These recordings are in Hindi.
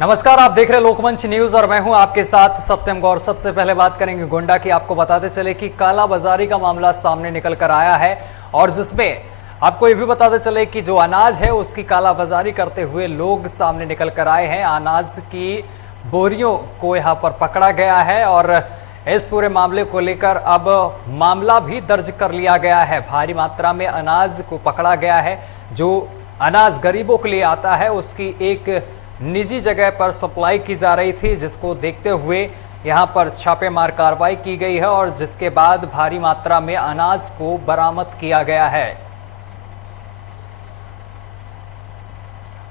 नमस्कार, आप देख रहे हैं लोकमंच न्यूज और मैं हूं आपके साथ सत्यम गौर। सबसे पहले बात करेंगे गोंडा की। आपको बताते चले कि काला बाजारी का मामला सामने निकल कर आया है और जिसमें आपको ये भी बताते चले कि जो अनाज है उसकी काला बाजारी करते हुए लोग सामने निकल कर आए हैं। अनाज की बोरियों को यहाँ पर पकड़ा गया है और इस पूरे मामले को लेकर अब मामला भी दर्ज कर लिया गया है। भारी मात्रा में अनाज को पकड़ा गया है। जो अनाज गरीबों के लिए आता है उसकी एक निजी जगह पर सप्लाई की जा रही थी, जिसको देखते हुए यहां पर छापेमार कार्रवाई की गई है और जिसके बाद भारी मात्रा में अनाज को बरामद किया गया है।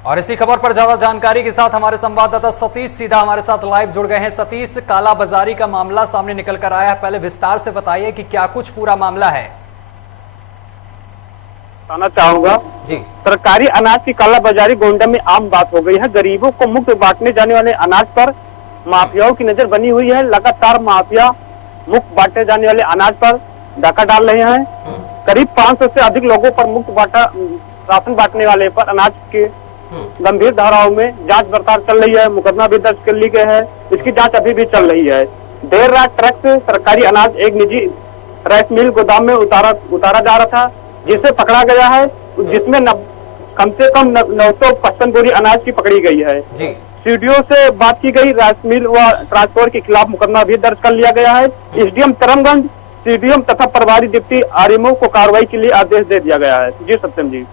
और इसी खबर पर ज्यादा जानकारी के साथ हमारे संवाददाता सतीश सीधा हमारे साथ लाइव जुड़ गए हैं। सतीश, काला बाजारी का मामला सामने निकल कर आया है, पहले विस्तार से बताइए कि क्या कुछ पूरा मामला है। बताना चाहूंगा जी, सरकारी अनाज की कालाबाजारी गोंडा में आम बात हो गई है। गरीबों को मुफ्त बांटने जाने वाले अनाज पर माफियाओं की नजर बनी हुई है। लगातार माफिया मुफ्त बांटे जाने वाले अनाज पर डाका डाल रहे हैं। करीब 500 से अधिक लोगों पर मुफ्त बांटा राशन बांटने वाले पर अनाज के गंभीर धाराओं में जांच पड़ताल चल रही है। मुकदमा भी दर्ज कर ली गया है। इसकी जांच अभी भी चल रही है। देर रात ट्रक से सरकारी अनाज एक निजी राइस मिल गोदाम में उतारा जा रहा था, जिसे पकड़ा गया है, जिसमें कम से कम 955 बोरी अनाज की पकड़ी गई है। सीडीओ से बात की गई। राइस मिल व ट्रांसपोर्ट के खिलाफ मुकदमा भी दर्ज कर लिया गया है। एसडीएम तरमगंज, सीडीएम तथा प्रभारी डिप्टी आरएमओ को कार्रवाई के लिए आदेश दे दिया गया है। जी सत्यम जी,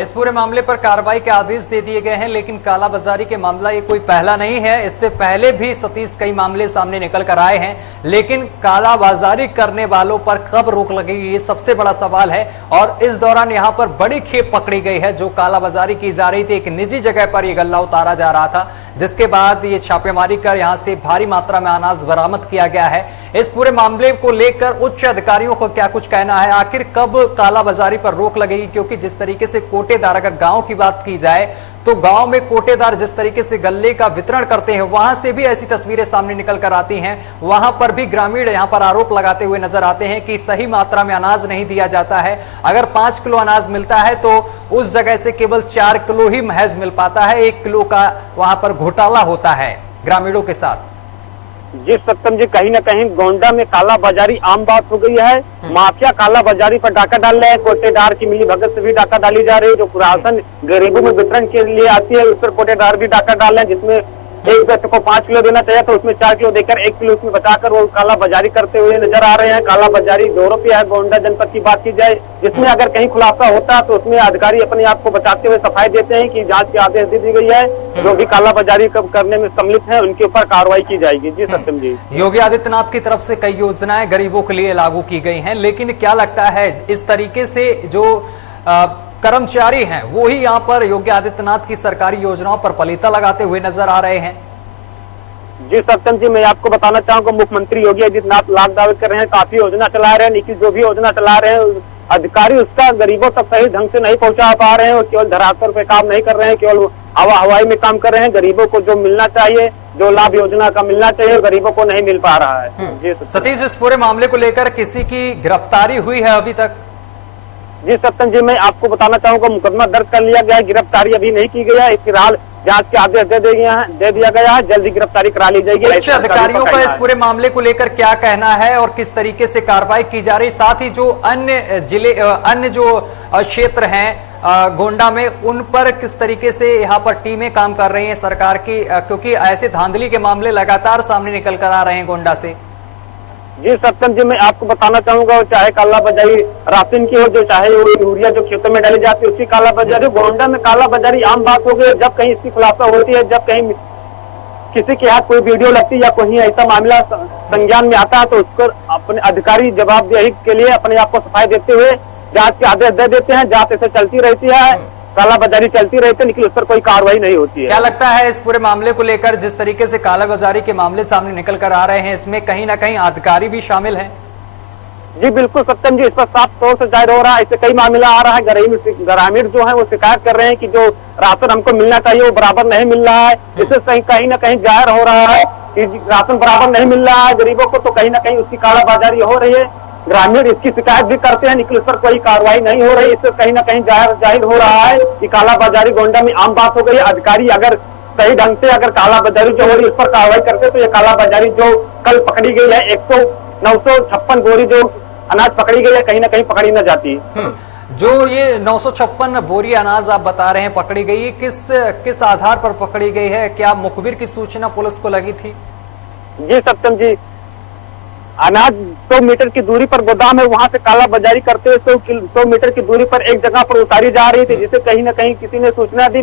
इस पूरे मामले पर कार्रवाई के आदेश दे दिए गए हैं, लेकिन कालाबाजारी के मामला ये कोई पहला नहीं है। इससे पहले भी सतीश कई मामले सामने निकल कर आए हैं, लेकिन कालाबाजारी करने वालों पर कब रोक लगेगी ये सबसे बड़ा सवाल है। और इस दौरान यहाँ पर बड़ी खेप पकड़ी गई है। जो कालाबाजारी की जा रही थी, एक निजी जगह पर ये गल्ला उतारा जा रहा था, जिसके बाद ये छापेमारी कर यहाँ से भारी मात्रा में अनाज बरामद किया गया है। इस पूरे मामले को लेकर उच्च अधिकारियों को क्या कुछ कहना है, आखिर कब कालाबाजारी पर रोक लगेगी? क्योंकि जिस तरीके से कोटेदार, अगर गांव की बात की जाए तो गांव में कोटेदार जिस तरीके से गल्ले का वितरण करते हैं, वहां से भी ऐसी तस्वीरें सामने निकल कर आती हैं। वहां पर भी ग्रामीण यहां पर आरोप लगाते हुए नजर आते हैं कि सही मात्रा में अनाज नहीं दिया जाता है। अगर 5 किलो अनाज मिलता है तो उस जगह से केवल 4 किलो ही महज मिल पाता है। 1 किलो का वहां पर घोटाला होता है ग्रामीणों के साथ। जी सत्यम जी, कहीं न कहीं गोंडा में काला बाजारी आम बात हो गई है। माफिया काला बाजारी पर डाका डाल रहे हैं। कोटेदार की मिली भगत से भी डाका डाली जा रही है। जो राशन गरीबों में वितरण के लिए आती है, उस पर कोटेदार भी डाका डाल रहे हैं। जिसमें एक व्यक्ति को 5 किलो देना चाहिए तो उसमें 4 किलो देकर 1 किलो उसमें बचाकर वो काला बाजारी करते हुए नजर आ रहे हैं। काला बाजारी दौरपिया है गोंडा जनपद की बात की जाए, जिसमें अगर कहीं खुलासा होता है तो उसमें अधिकारी अपने आप को बचाते हुए सफाई देते हैं कि जांच के आदेश दे दी गई है। जो भी काला बाजारी करने में सम्मिलित है उनके ऊपर कार्रवाई की जाएगी। जी सत्यम जी, योगी आदित्यनाथ की तरफ से कई योजनाएं गरीबों के लिए लागू की गई हैं, लेकिन क्या लगता है इस तरीके से जो कर्मचारी हैं वो ही यहाँ पर योगी आदित्यनाथ की सरकारी योजनाओं पर पलीता लगाते हुए नजर आ रहे हैं? जी सत्यम जी, मैं आपको बताना चाहूंगा मुख्यमंत्री योगी आदित्यनाथ लाख दावे कर रहे हैं, काफी योजना चला रहे हैं। निखिल जो भी योजना चला रहे हैं अधिकारी उसका गरीबों तक सही ढंग से नहीं पहुंचा पा रहे हैं। केवल धरातल पे काम नहीं कर रहे हैं, केवल हवाई में काम कर रहे हैं। गरीबों को जो मिलना चाहिए, जो लाभ योजना का मिलना चाहिए, गरीबों को नहीं मिल पा रहा है। जी सतीश, इस पूरे मामले को लेकर किसी की गिरफ्तारी हुई है अभी तक? जी सत्यम जी, मैं आपको बताना चाहूंगा मुकदमा दर्ज कर लिया गया है। गिरफ्तारी अभी नहीं की गई है। फिलहाल जांच के आदेश दे दिया गया है। जल्दी गिरफ्तारी करा ली जाएगी। उच्च अधिकारियों का इस पूरे मामले को लेकर क्या कहना है और किस तरीके से कार्रवाई की जा रही, साथ ही जो अन्य जिले, अन्य जो क्षेत्र हैं गोंडा में, उन पर किस तरीके से यहाँ पर टीमें काम कर रही हैं सरकार की? क्योंकि ऐसे धांधली के मामले लगातार सामने निकल कर आ रहे हैं गोंडा से। जी सत्यम जी, मैं आपको बताना चाहूंगा, चाहे काला बाजारी राशन की हो, जो चाहे वो यूरिया जो खेतों में डाली जाती है उसकी काला बाजारी, गोंडा में काला बाजारी आम बात हो गई है। जब कहीं इसकी खुलासा होती है, जब कहीं किसी के हाथ कोई वीडियो लगती है या कोई ऐसा मामला संज्ञान में आता है तो उसको अपने अधिकारी जवाबदेही के लिए अपने आप को सफाई देते हुए जांच के आदेश दे देते हैं। जांच ऐसे चलती रहती है, कालाबाजारी चलती रहती है, लेकिन उस पर कोई कार्रवाई नहीं होती है। क्या लगता है इस पूरे मामले को लेकर, जिस तरीके से कालाबाजारी के मामले सामने निकल कर आ रहे हैं, इसमें कहीं ना कहीं अधिकारी भी शामिल हैं? जी बिल्कुल सत्यम जी, इस पर साफ तौर से जाहिर हो रहा है। इससे कई मामला आ रहा है। ग्रामीण जो है वो शिकायत कर रहे हैं कि जो राशन हमको मिलना चाहिए वो बराबर नहीं मिल रहा है। इससे कहीं ना कहीं जाहिर हो रहा है कि राशन बराबर नहीं मिल रहा है गरीबों को, तो कहीं ना कहीं उसकी कालाबाजारी हो रही है। ग्रामीण इसकी शिकायत भी करते हैं, लेकिन उस पर कोई कार्रवाई नहीं हो रही। इससे कहीं ना कहीं जाहिर हो रहा है कि कालाबाजारी गोंडा में आम बात हो गई है। अधिकारी अगर सही ढंग से अगर कालाबाजारी जो हो रही है उस पर कार्रवाई करते तो ये कालाबाजारी जो कल पकड़ी गई है 956 बोरी जो अनाज पकड़ी गई है कहीं ना कहीं पकड़ी न जाती। जो ये 956 बोरी अनाज आप बता रहे हैं पकड़ी गई है, किस आधार पर पकड़ी गई है? क्या मुखबिर की सूचना पुलिस को लगी थी? जी सत्यम जी, अनाज 100 मीटर की दूरी पर गोदाम है, वहां से कालाबाजारी करते हुए 100 मीटर की दूरी पर एक जगह पर उतारी जा रही थी, जिसे कहीं ना कहीं किसी ने सूचना दी।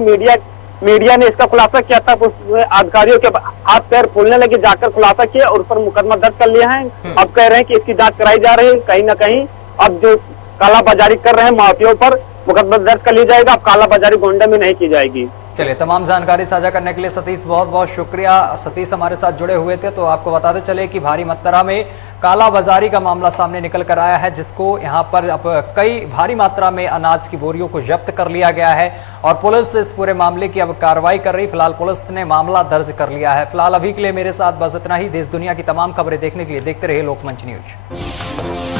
मीडिया ने इसका खुलासा किया था, अधिकारियों के हाथ पैर फूलने लगे, जाकर खुलासा किया और उस पर मुकदमा दर्ज कर लिया है। अब कह रहे हैं कि इसकी जांच कराई जा रही है, कहीं ना कहीं अब जो कालाबाजारी कर रहे हैं माफियाओं पर मुकदमा दर्ज कर लिया जाएगा। अब कालाबाजारी गोंडा में नहीं की जाएगी। चलिए, तमाम जानकारी साझा करने के लिए सतीश बहुत बहुत शुक्रिया। सतीश हमारे साथ जुड़े हुए थे। तो आपको बताते चले कि भारी मात्रा में कालाबाजारी का मामला सामने निकल कर आया है, जिसको यहां पर अब कई भारी मात्रा में अनाज की बोरियों को जब्त कर लिया गया है और पुलिस इस पूरे मामले की अब कार्रवाई कर रही। फिलहाल पुलिस ने मामला दर्ज कर लिया है। फिलहाल अभी के लिए मेरे साथ बस इतना ही। देश दुनिया की तमाम खबरें देखने के लिए देखते रहिए लोकमंच न्यूज।